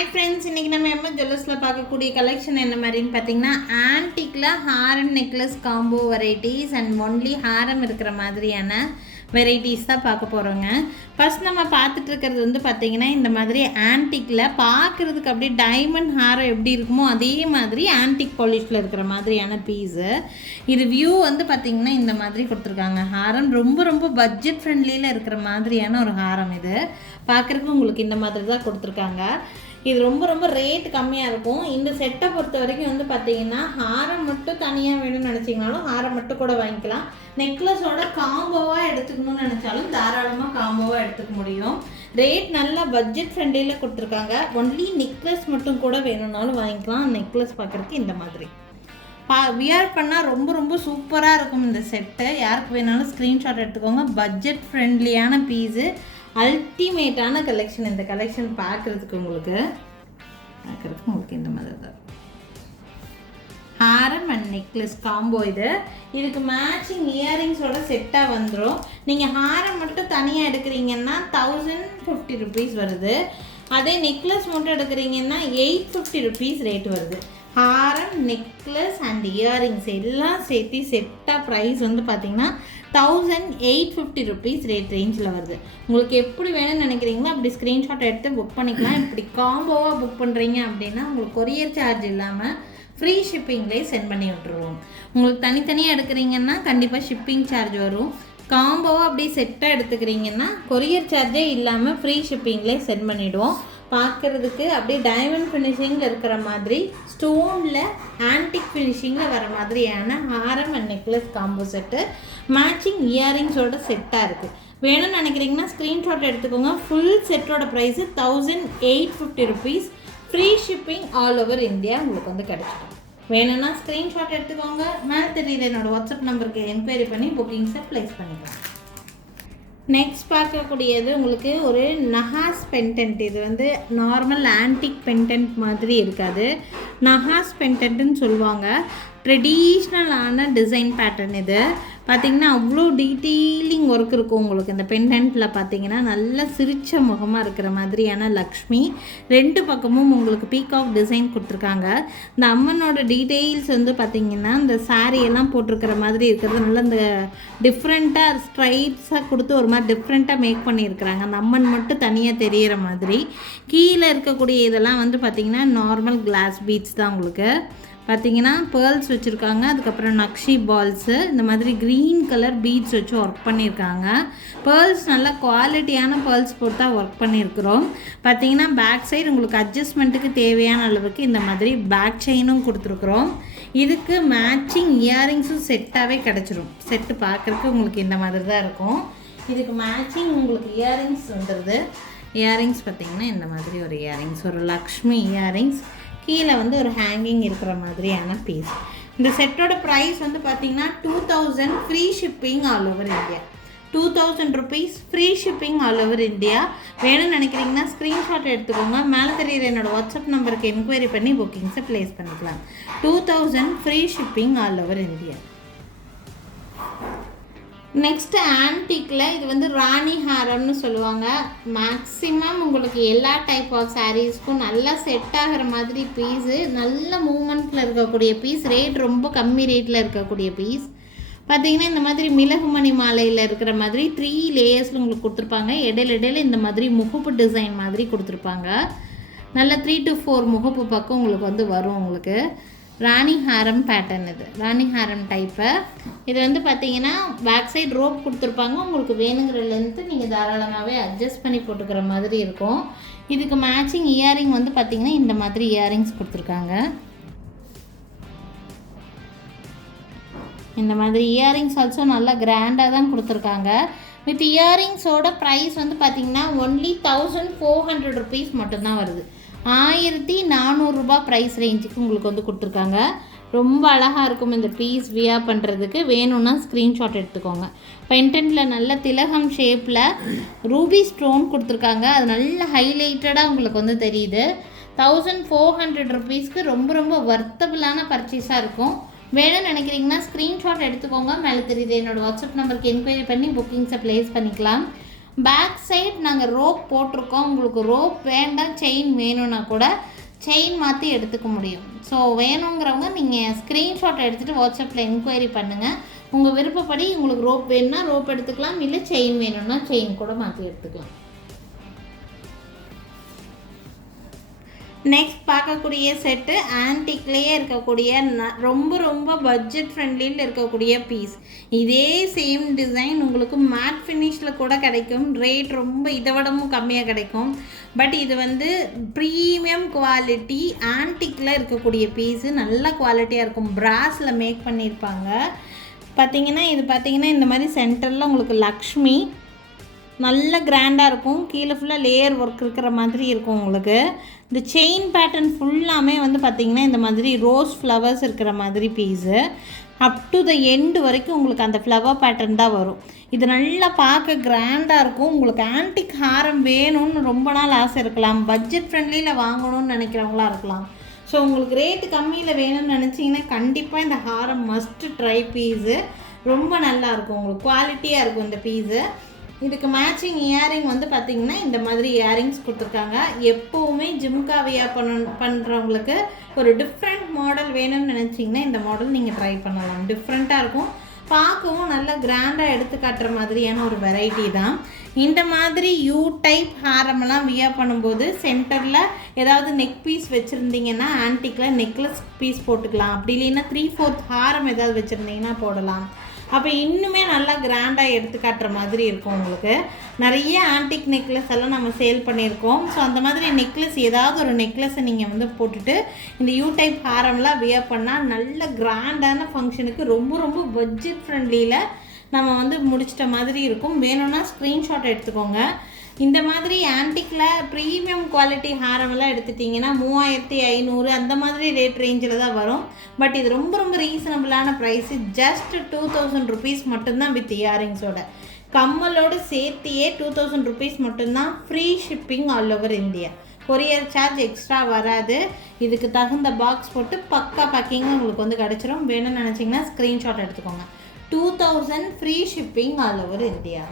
Hi friends, இன்றைக்கி நம்ம MS ஜுவல்லர்ஸில் பார்க்கக்கூடிய கலெக்ஷன் என்ன மாதிரின்னு பார்த்தீங்கன்னா, ஆன்டிக்கில் ஹாரம் necklace combo varieties and only ஹாரம் இருக்கிற மாதிரியான வெரைட்டிஸ் தான் பார்க்க போகிறோங்க. ஃபஸ்ட் நம்ம பார்த்துட்டு இருக்கிறது வந்து பார்த்திங்கன்னா, இந்த மாதிரி ஆன்டிக்கில் பார்க்குறதுக்கு அப்படியே டைமண்ட் ஹாரம் எப்படி இருக்குமோ அதே மாதிரி ஆன்டிக் பாலிஷில் இருக்கிற மாதிரியான பீஸு. இது வியூ வந்து பார்த்திங்கன்னா இந்த மாதிரி கொடுத்துருக்காங்க. ஹாரம் ரொம்ப ரொம்ப பட்ஜெட் ஃப்ரெண்ட்லியில் இருக்கிற மாதிரியான ஒரு ஹாரம். இது பார்க்குறதுக்கு உங்களுக்கு இந்த மாதிரி தான் கொடுத்துருக்காங்க. இது ரொம்ப ரொம்ப ரேட் கம்மியாக இருக்கும். இந்த செட்டை பொறுத்த வரைக்கும் வந்து பார்த்தீங்கன்னா, ஹாரம் மட்டும் தனியாக வேணும்னு நினச்சிங்கனாலும் ஹாரம் மட்டும் கூட வாங்கிக்கலாம். நெக்லஸோட காம்போவாக எடுத்துக்கணும்னு நினச்சாலும் தாராளமாக காம்போவாக எடுத்துக்க முடியும். ரேட் நல்லா பட்ஜெட் ஃப்ரெண்ட்லியில் கொடுத்துருக்காங்க. ஒன்லி நெக்லஸ் மட்டும் கூட வேணும்னாலும் வாங்கிக்கலாம். நெக்லஸ் பார்க்குறதுக்கு இந்த மாதிரி வியர் பண்ணால் ரொம்ப ரொம்ப சூப்பராக இருக்கும் இந்த செட்டு. யாருக்கு வேணாலும் ஸ்க்ரீன்ஷாட் எடுத்துக்கோங்க. பட்ஜெட் ஃப்ரெண்ட்லியான பீஸு, அல்டிமேட்டான கலெக்ஷன். இந்த கலெக்ஷன் பார்க்குறதுக்கு உங்களுக்கு இந்த மாதிரி தான் ஹாரம் அண்ட் நெக்லஸ் காம்போ. இதுக்கு மேட்சிங் இயரிங்ஸோட செட்டாக வந்துடும். நீங்கள் ஹாரம் மட்டும் தனியாக எடுக்கிறீங்கன்னா 1050 rupees வருது. அதே நெக்லஸ் மட்டும் எடுக்கிறீங்கன்னா 850 rupees ரேட் வருது. ஹாரம், நெக்லஸ் அண்ட் இயரிங்ஸ் எல்லாம் சேர்த்து செட்டாக ப்ரைஸ் வந்து பார்த்திங்கன்னா 1850 rupees ரேட் ரேஞ்சில் வருது. உங்களுக்கு எப்படி வேணும்னு நினைக்கிறீங்களோ அப்படி ஸ்க்ரீன்ஷாட் எடுத்து புக் பண்ணிக்கலாம். இப்படி காம்போவாக புக் பண்ணுறீங்க அப்படின்னா உங்களுக்கு கொரியர் சார்ஜ் இல்லாமல் ஃப்ரீ ஷிப்பிங்லேயே சென்ட் பண்ணி விட்டுருவோம். உங்களுக்கு தனித்தனியாக எடுக்கிறீங்கன்னா கண்டிப்பாக ஷிப்பிங் சார்ஜ் வரும். காம்போவாக அப்படியே செட்டாக எடுத்துக்கிறீங்கன்னா கொரியர் சார்ஜே இல்லாமல் ஃப்ரீ ஷிப்பிங்லேயே சென்ட் பண்ணிவிடுவோம். பார்க்குறதுக்கு அப்படியே டைமண்ட் ஃபினிஷிங்கில் இருக்கிற மாதிரி ஸ்டோனில் ஆன்டிக் ஃபினிஷிங்கில் வர மாதிரியான ஹாரம் and necklace combo set matching இயரிங்ஸோட செட்டாக இருக்குது. வேணும்னு நினைக்கிறீங்கன்னா ஸ்க்ரீன்ஷாட் எடுத்துக்கோங்க. ஃபுல் செட்டோட price 1850 rupees. Free shipping all over India உங்களுக்கு வந்து கிடைச்சிடும். வேணும்னா ஸ்க்ரீன்ஷாட் எடுத்துக்கோங்க. மேலே தெரியுது என்னோடய வாட்ஸ்அப் நம்பருக்கு என்கொயரி பண்ணி புக்கிங்ஸை ப்ளேஸ் பண்ணிக்கலாம். நெக்ஸ்ட் பார்க்கக்கூடியது உங்களுக்கு ஒரு நஹாஸ் பெண்டன்ட். இது வந்து நார்மல் ஆன்டிக் பெண்டன்ட் மாதிரி இருக்காது. நஹாஸ் பெண்டன்ட்னு சொல்லுவாங்க. ட்ரெடிஷ்னலான டிசைன் பேட்டர்ன். இது பார்த்திங்கன்னா அவ்வளோ டீட்டெயிலிங் ஒர்க் இருக்கும் உங்களுக்கு. இந்த பெண்டன்ட்டில் பார்த்திங்கன்னா நல்ல சிரிச்ச முகமாக இருக்கிற மாதிரியான லக்ஷ்மி, ரெண்டு பக்கமும் உங்களுக்கு பீகாக் டிசைன் கொடுத்துருக்காங்க. இந்த அம்மனோட டீட்டெயில்ஸ் வந்து பார்த்திங்கன்னா இந்த சாரியெல்லாம் போட்டிருக்கிற மாதிரி இருக்கிறது நல்ல இந்த டிஃப்ரெண்ட்டாக ஸ்ட்ரைப்ஸாக கொடுத்து ஒரு மாதிரி டிஃப்ரெண்ட்டாக மேக் பண்ணியிருக்கிறாங்க. அந்த அம்மன் மட்டும் தனியாக தெரிகிற மாதிரி. கீழே இருக்கக்கூடிய இதெல்லாம் வந்து பார்த்திங்கன்னா நார்மல் கிளாஸ் பீட்ஸ் தான் உங்களுக்கு. பார்த்திங்கன்னா பேர்ல்ஸ் வச்சுருக்காங்க. அதுக்கப்புறம் நக்ஷி பால்ஸு, இந்த மாதிரி க்ரீன் கலர் பீட்ஸ் வச்சு ஒர்க் பண்ணியிருக்காங்க. பேர்ல்ஸ் நல்ல குவாலிட்டியான பேர்ல்ஸ் போட்டு தான் ஒர்க் பண்ணியிருக்கிறோம். பார்த்திங்கன்னா பேக் சைடு உங்களுக்கு அட்ஜஸ்ட்மெண்ட்டுக்கு தேவையான அளவுக்கு இந்த மாதிரி பேக் செயினும் கொடுத்துருக்குறோம். இதுக்கு மேட்சிங் இயரிங்ஸும் செட்டாகவே கிடச்சிரும். செட்டு பார்க்குறதுக்கு உங்களுக்கு இந்த மாதிரி தான் இருக்கும். இதுக்கு மேட்சிங் உங்களுக்கு இயரிங்ஸ் வந்துடுது. இயரிங்ஸ் பார்த்திங்கன்னா இந்த மாதிரி ஒரு இயரிங்ஸ், ஒரு லக்ஷ்மி இயரிங்ஸ், கீழே வந்து ஒரு ஹேங்கிங் இருக்கிற மாதிரியான பீஸ். இந்த செட்டோட ப்ரைஸ் வந்து பார்த்திங்கன்னா 2000 free shipping all over India. 2000 rupees free shipping all over India. வேணும்னு நினைக்கிறீங்கன்னா ஸ்க்ரீன்ஷாட் எடுத்துக்கோங்க. மேலே தெரியுற என்னோடய வாட்ஸ்அப் நம்பருக்கு என்கொயரி பண்ணி புக்கிங்ஸை ப்ளேஸ் பண்ணிக்கலாம். 2000 free shipping all over India. Next ஆன்டிக்கில் இது வந்து ராணி ஹாரம்னு சொல்லுவாங்க. மேக்ஸிமம் உங்களுக்கு எல்லா டைப் ஆஃப் சாரீஸ்க்கும் நல்லா செட் ஆகிற மாதிரி பீஸு, நல்ல மூமெண்ட்டில் இருக்கக்கூடிய பீஸ், ரேட் ரொம்ப கம்மி ரேட்டில் இருக்கக்கூடிய பீஸ். பார்த்திங்கன்னா இந்த மாதிரி மிளகுமணி மாலையில் இருக்கிற மாதிரி 3 லேயர்ஸில் உங்களுக்கு கொடுத்துருப்பாங்க. இடையில இந்த மாதிரி முகப்பு டிசைன் மாதிரி கொடுத்துருப்பாங்க. நல்ல 3 to 4 முகப்பு பக்கம் உங்களுக்கு வந்து வரும். உங்களுக்கு ராணி ஹாரம் பேட்டர்ன். இது ராணி ஹாரம் டைப்பு. இது வந்து பார்த்திங்கன்னா பேக் சைடு ரோப் கொடுத்துருப்பாங்க. உங்களுக்கு வேணுங்கிற லென்த்து நீங்கள் தாராளமாகவே அட்ஜஸ்ட் பண்ணி போட்டுக்கிற மாதிரி இருக்கும். இதுக்கு மேட்சிங் இயரிங் வந்து பார்த்திங்கன்னா இந்த மாதிரி இயரிங்ஸ் கொடுத்துருக்காங்க. இந்த மாதிரி இயரிங்ஸ் ஆல்சோ நல்லா கிராண்டாக தான் கொடுத்துருக்காங்க. வித் இயரிங்ஸோட ப்ரைஸ் வந்து பார்த்திங்கன்னா ஒன்லி 1400 rupees மட்டும்தான் வருது. 1400 ரூபாய் ப்ரைஸ் ரேஞ்சுக்கு உங்களுக்கு வந்து கொடுத்துருக்காங்க. ரொம்ப அழகாக இருக்கும் இந்த பீஸ் வியர் பண்ணுறதுக்கு. வேணும்னா ஸ்க்ரீன்ஷாட் எடுத்துக்கோங்க. பெண்டன்ட்டில் நல்ல திலகம் ஷேப்பில் ரூபி ஸ்டோன் கொடுத்துருக்காங்க. அது நல்ல ஹைலைட்டடாக உங்களுக்கு வந்து தெரியுது. 1400 rupeesக்கு ரொம்ப ரொம்ப வர்த்தபிளான பர்ச்சேஸாக இருக்கும். வேணும்னு நினைக்கிறீங்கன்னா ஸ்க்ரீன்ஷாட் எடுத்துக்கோங்க. மேலே தெரியுது என்னோடய வாட்ஸ்அப் நம்பருக்கு என்கொயரி பண்ணி புக்கிங்ஸை ப்ளேஸ் பண்ணிக்கலாம். பேக் சைட் நாங்கள் ரோப் போட்டிருக்கோம். உங்களுக்கு ரோப் வேண்டாம், செயின் வேணும்னா கூட செயின் மாற்றி எடுத்துக்க முடியும். ஸோ வேணுங்கிறவங்க நீங்கள் ஸ்க்ரீன்ஷாட் எடுத்துகிட்டு வாட்ஸ்அப்பில் என்கொயரி பண்ணுங்கள். உங்கள் விருப்பப்படி உங்களுக்கு ரோப் வேணும்னா ரோப் எடுத்துக்கலாம், இல்லை செயின் வேணும்னா செயின் கூட மாற்றி எடுத்துக்கலாம். நெக்ஸ்ட் பார்க்கக்கூடிய செட்டு ஆன்டிக்லேயே இருக்கக்கூடிய ரொம்ப ரொம்ப பட்ஜெட் ஃப்ரெண்ட்லியில் இருக்கக்கூடிய பீஸ். இதே சேம் டிசைன் உங்களுக்கு மேட் ஃபினிஷில் கூட கிடைக்கும். ரேட் ரொம்ப இதை விடவும் கம்மியாக கிடைக்கும். பட் இது வந்து ப்ரீமியம் குவாலிட்டி ஆன்டிக்கில் இருக்கக்கூடிய பீஸு. நல்ல குவாலிட்டியாக இருக்கும். பிராஸில் மேக் பண்ணியிருப்பாங்க. பார்த்திங்கன்னா இது பார்த்திங்கன்னா இந்த மாதிரி சென்டரில் உங்களுக்கு லக்ஷ்மி நல்ல கிராண்டாக இருக்கும். கீழே ஃபுல்லாக லேயர் ஒர்க் இருக்கிற மாதிரி இருக்கும். உங்களுக்கு இந்த செயின் பேட்டர்ன் ஃபுல்லாமே வந்து பார்த்திங்கன்னா இந்த மாதிரி ரோஸ் ஃப்ளவர்ஸ் இருக்கிற மாதிரி piece. Up to the end வரைக்கும் உங்களுக்கு அந்த ஃப்ளவர் பேட்டர்ன் தான் வரும். இது நல்லா பார்க்க கிராண்டாக இருக்கும். உங்களுக்கு ஆன்டிக் ஹாரம் வேணும்னு ரொம்ப நாள் ஆசை இருக்கலாம், பட்ஜெட் ஃப்ரெண்ட்லியில் வாங்கணும்னு நினைக்கிறவங்களா இருக்கலாம். ஸோ உங்களுக்கு ரேட்டு கம்மியில் வேணும்னு நினச்சிங்கன்னா கண்டிப்பாக இந்த ஹாரம் மஸ்ட்டு ட்ரை பீஸு. ரொம்ப நல்லாயிருக்கும், உங்களுக்கு குவாலிட்டியாக இருக்கும் இந்த பீஸு. இதுக்கு மேட்சிங் இயரிங் வந்து பார்த்திங்கன்னா இந்த மாதிரி இயரிங்ஸ் கொடுத்துருக்காங்க. எப்போவுமே ஜிம்கா வியர் பண்ணுறவங்களுக்கு ஒரு டிஃப்ரெண்ட் மாடல் வேணும்னு நினச்சிங்கன்னா இந்த மாடல் நீங்கள் ட்ரை பண்ணலாம். டிஃப்ரெண்ட்டாக இருக்கும், பார்க்கவும் நல்லா கிராண்டாக எடுத்து காட்டுற மாதிரியான ஒரு வெரைட்டி தான். இந்த மாதிரி யூ டைப் ஹாரமெல்லாம் வியர் பண்ணும்போது சென்டரில் ஏதாவது நெக் பீஸ் வச்சுருந்தீங்கன்னா ஆன்டிக்கில் நெக்லஸ் பீஸ் போட்டுக்கலாம். அப்படி இல்லைன்னா 3/4 ஹாரம் ஏதாவது வச்சுருந்தீங்கன்னா போடலாம். அப்போ இன்னுமே நல்லா கிராண்டாக எடுத்து காட்டுற மாதிரி இருக்கும். உங்களுக்கு நிறைய ஆன்டிக் நெக்லஸ் எல்லாம் நம்ம சேல் பண்ணியிருக்கோம். ஸோ அந்த மாதிரி நெக்லஸ் ஏதாவது ஒரு நெக்லஸை நீங்கள் வந்து போட்டுட்டு இந்த யூ டைப் ஹாரம்லாம் வியர் பண்ணால் நல்ல கிராண்டான ஃபங்க்ஷனுக்கு ரொம்ப ரொம்ப பட்ஜெட் ஃப்ரெண்ட்லியில் நம்ம வந்து முடிச்சிட்ட மாதிரி இருக்கும். வேணும்னா ஸ்க்ரீன்ஷாட் எடுத்துக்கோங்க. இந்த மாதிரி ஆன்டிக்கில் ப்ரீமியம் குவாலிட்டி ஹாரமெல்லாம் எடுத்துட்டிங்கன்னா 3500 அந்த மாதிரி ரேட் ரேஞ்சில் தான் வரும். பட் இது ரொம்ப ரொம்ப ரீசனபிளான ப்ரைஸு. ஜஸ்ட் 2000 ருபீஸ் மட்டும்தான் வித் இயரிங்ஸோட. கம்மலோடு சேர்த்தியே 2000 ருபீஸ் மட்டும்தான். Free shipping all over India. Courier charge extra வராது. இதுக்கு தகுந்த பாக்ஸ் போட்டு பக்கா பேக்கிங்கும் உங்களுக்கு வந்து கிடச்சிரும். வேணும்னு நினச்சிங்கன்னா ஸ்க்ரீன்ஷாட் எடுத்துக்கோங்க. 2000 free shipping all over India.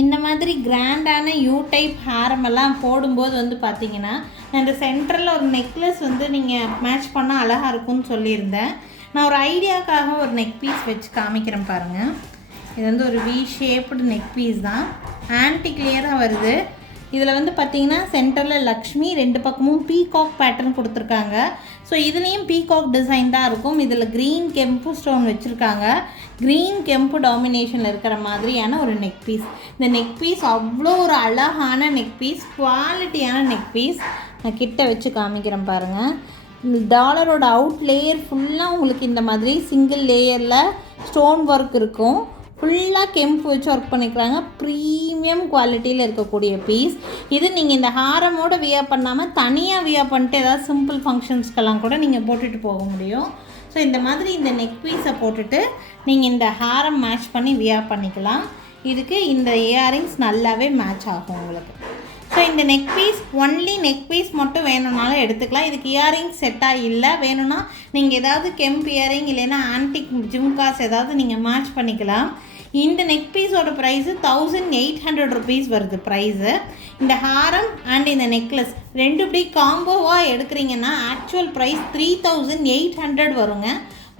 இந்த மாதிரி கிராண்டான யூ டைப் ஹாரமெல்லாம் போடும்போது வந்து பார்த்திங்கன்னா இந்த சென்டரில் ஒரு நெக்லஸ் வந்து நீங்கள் மேட்ச் பண்ணால் அழகாக இருக்கும்னு சொல்லியிருந்தேன். நான் ஒரு ஐடியாவுக்காக ஒரு நெக் பீஸ் வச்சு காமிக்கிறேன் பாருங்கள். இது வந்து ஒரு வி ஷேப்டு நெக் பீஸ் தான். ஆன்டிக்லியராக வருது. இதில் வந்து பார்த்திங்கன்னா சென்டரில் லக்ஷ்மி, 2 பக்கமும் பீகாக் பேட்டர்ன் கொடுத்துருக்காங்க. ஸோ இதுலேயும் பீகாக் டிசைன் தான் இருக்கும். இதில் க்ரீன் கெம்பு ஸ்டோன் வச்சுருக்காங்க. க்ரீன் கெம்பு டாமினேஷனில் இருக்கிற மாதிரியான ஒரு நெக் பீஸ். இந்த நெக் பீஸ் அவ்வளோ ஒரு அழகான நெக் பீஸ், குவாலிட்டியான நெக் பீஸ். நான் கிட்ட வச்சு காமிக்கிறேன் பாருங்கள். இந்த டாலரோட அவுட் லேயர் ஃபுல்லாக உங்களுக்கு இந்த மாதிரி சிங்கிள் லேயரில் ஸ்டோன் ஒர்க் இருக்கும். ஃபுல்லாக கெம்பு வச்சு ஒர்க் பண்ணிக்கிறாங்க. ப்ரீமியம் குவாலிட்டியில் இருக்கக்கூடிய பீஸ் இது. நீங்கள் இந்த ஹாரமோடு வியர் பண்ணாமல் தனியாக வியர் பண்ணிட்டு ஏதாவது சிம்பிள் ஃபங்க்ஷன்ஸ்க்கெல்லாம் கூட நீங்கள் போட்டுட்டு போக முடியும். ஸோ இந்த மாதிரி இந்த நெக் பீஸை போட்டுட்டு நீங்கள் இந்த ஹாரம் மேட்ச் பண்ணி வியர் பண்ணிக்கலாம். இதுக்கு இந்த இயரிங்ஸ் நல்லாவே மேட்ச் ஆகும் உங்களுக்கு. ஸோ இந்த neck piece only neck piece மட்டும் வேணும்னாலும் எடுத்துக்கலாம். இதுக்கு இயரிங்ஸ் செட்டாக இல்லை. வேணும்னா நீங்கள் ஏதாவது கெம்ப் இயரிங் இல்லைன்னா ஆன்டிக் ஜிம்காஸ் ஏதாவது நீங்கள் மேட்ச் பண்ணிக்கலாம். இந்த நெக் பீஸோட ப்ரைஸு 1800 ருபீஸ் வருது ப்ரைஸு. இந்த ஹாரம் அண்ட் இந்த நெக்லஸ் ரெண்டு இப்படி காம்போவாக எடுக்கிறீங்கன்னா ஆக்சுவல் ப்ரைஸ் 3800 வருங்க.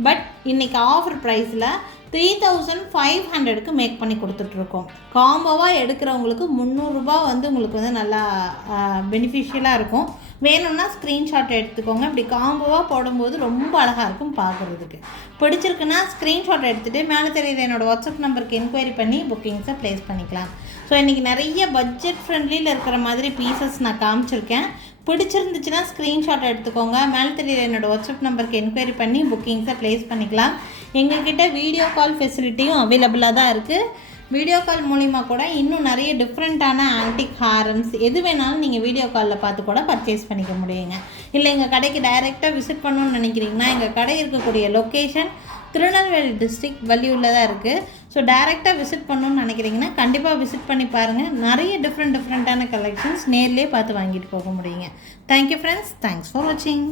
பட் இன்றைக்கி ஆஃபர் ப்ரைஸில் 3500க்கு மேக் பண்ணி கொடுத்துட்ருக்கோம். காம்போவாக எடுக்கிறவங்களுக்கு 300 ரூபா வந்து உங்களுக்கு வந்து நல்லா பெனிஃபிஷியலாக இருக்கும். வேணும்னா ஸ்க்ரீன்ஷாட் எடுத்துக்கோங்க. இப்படி காம்போவாக போடும்போது ரொம்ப அழகாக இருக்கும் பார்க்குறதுக்கு. பிடிச்சிருக்குன்னா ஸ்க்ரீன்ஷாட் எடுத்துகிட்டு மேலே தெரியுது என்னோடய வாட்ஸ்அப் நம்பருக்கு என்கொயரி பண்ணி புக்கிங்ஸை ப்ளேஸ் பண்ணிக்கலாம். ஸோ இன்றைக்கி நிறைய பட்ஜெட் ஃப்ரெண்ட்லியில் இருக்கிற மாதிரி பீசஸ் நான் காமிச்சிருக்கேன். பிடிச்சிருந்துச்சுன்னா ஸ்க்ரீன்ஷாட் எடுத்துக்கோங்க. மேலே தெரியுது என்னோடய வாட்ஸ்அப் நம்பருக்கு என்கொயரி பண்ணி புக்கிங்ஸை ப்ளேஸ் பண்ணிக்கலாம். எங்கள்கிட்ட வீடியோ கால் ஃபெசிலிட்டியும் அவைலபிளாக தான் இருக்குது. வீடியோ கால் மூலிமா கூட இன்னும் நிறைய டிஃப்ரெண்ட்டான ஆன்டிக் ஹாரம்ஸ் எது வேணாலும் நீங்கள் வீடியோ காலில் பார்த்து கூட பர்ச்சேஸ் பண்ணிக்க முடியுங்க. இல்லை எங்கள் கடைக்கு டைரெக்டாக விசிட் பண்ணணும்னு நினைக்கிறீங்கன்னா எங்கள் கடை இருக்கக்கூடிய லொக்கேஷன் திருநெல்வேலி டிஸ்ட்ரிக்ட் வள்ளியூரில் தான் இருக்குது. ஸோ டைரெக்டாக விசிட் பண்ணணும்னு நினைக்கிறீங்கன்னா கண்டிப்பாக விசிட் பண்ணி பாருங்கள். நிறைய டிஃப்ரெண்ட்டான கலெக்ஷன்ஸ் நேர்லேயே பார்த்து வாங்கிட்டு போக முடியுங்க. Thank you friends. தேங்க்ஸ் ஃபார் வாட்சிங்.